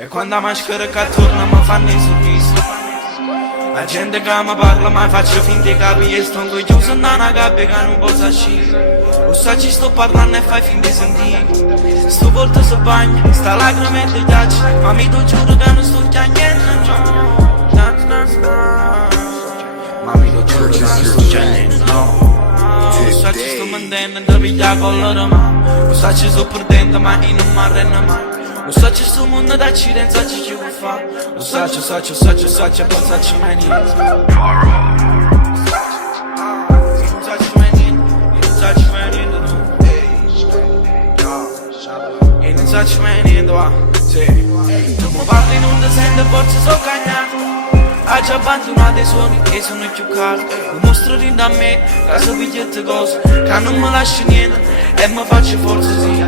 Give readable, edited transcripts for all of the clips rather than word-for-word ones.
E quando mi scarica torna mi fanno il sorriso. La gente che mi parla ma faccio finta di capire. Sto chiuso in una gabbia che non posso uscire. Lo so ci sto parlando e fai finta di sentire. Sto volto si bagna, sta lacrima e ti ghiacci. Ma mi tu giuro che non sto piangendo, no. Ma mi tu giuro che non sto piangendo, no. Lo so ci sto mentendo, ti piglia con loro ma. Lo so ci sto perdendo ma io non mi arrendo mai. Lo so c'è sto mondo d'accidenza ci ci vuoi fare. Lo so, pensarci mai niente. Non sacci mai niente, no. E non sacci mai niente, va. Sì. Tu mi parli non ti senti, forse sono cagnato. Ha già abbandonato i suoni e sono più caro. Lo mostro rinda a me, che so pigliate cose, che non mi lasci niente e mi faccio forza, sì.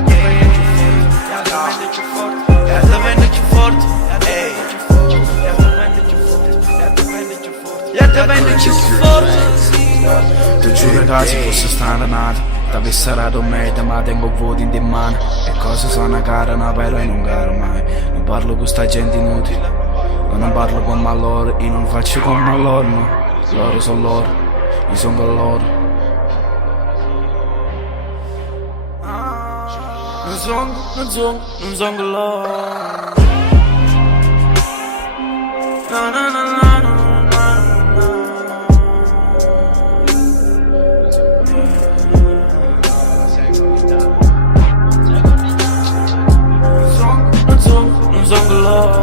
Tu giuro che se fosse stata nata t'avesse dato me, ma tengo voti in mano. E cose sono care, no, però io non caro mai. Non parlo con sta gente inutile, non parlo con loro, io non faccio con loro, no. Loro sono loro, io sono con loro. Non sono con loro. No, no, no, no, no, no, no. Non sono con loro.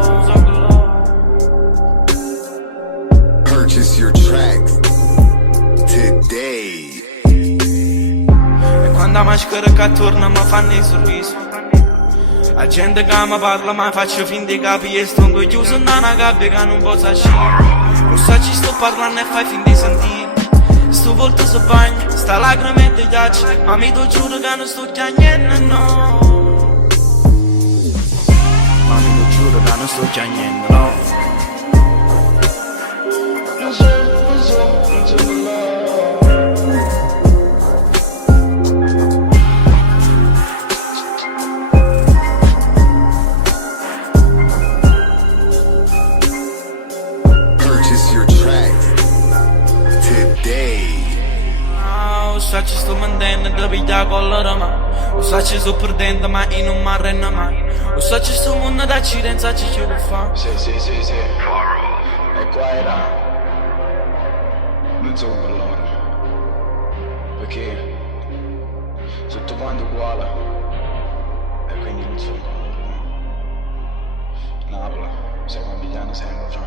Purchase your tracks today. E quando mi scarica torna mi fanno il sorriso. La gente che mi parla ma faccio finta di capire. Sto chiuso in una gabbia che non posso uscire. Lo so ci sto parlando e fai finta di sentire. Sto volto si bagna, sta lacrima e ti ghiacci. Ma mi tu giuro che non sto piangendo, no. Ma mi tu giuro che non sto piangendo, no. Lo so ci sto mentendo, ti piglia con loro ma. Lo so ci sto perdendo ma io non mi arrendo mai. Lo so ci sto mondo d'accidenza ci ci vuoi fare. Sì. E qua era. Non sono con loro. Perché sono tutto quanto uguale. E quindi non sono con loro. Napoli, sei quanti anni sempre, fra.